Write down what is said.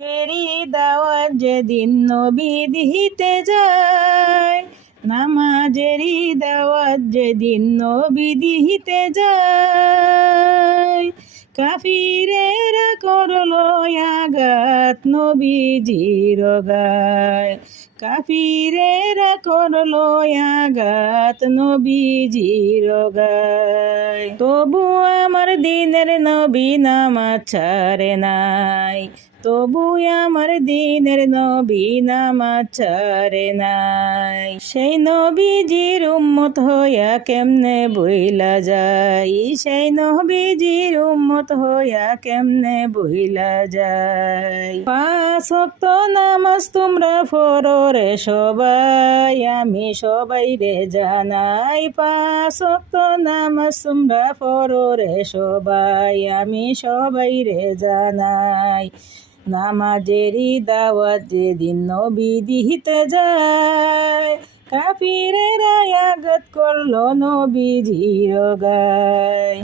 এরি দাওয়াত যেদিন নবী দিতে যায়, নামাজেরি দাওয়াত যেদিন নবী দিতে যায়, কাফিরেরা করলো আঘাত নবীজির গায়, কাফিরেরা করলো আঘাত নবীজির গায়। তবু আমার দিনের নবী নামাজ ছাড়ে নাই, তবু আমার দিনের নবী নামাজ ছাড়ে নাই। সেই নবীজির উম্মত হইয়া কেমনে বইলা যায়, সেই নবীজির উম্মত হইয়া কেমনে বইলা যায়। 5 ওয়াক্ত নামাজ তোমরা পড়ো রে সবাই, আমি সবাই রে জানাই। 5 ওয়াক্ত নামাজ তোমরা পড়ো রে সবাই, আমি সবাই রে জানাই। নামাজেরি দাওয়াত যেদিন নবী দিতে যায়, কাফিরেরা আঘাত করলো নবীজির গায়।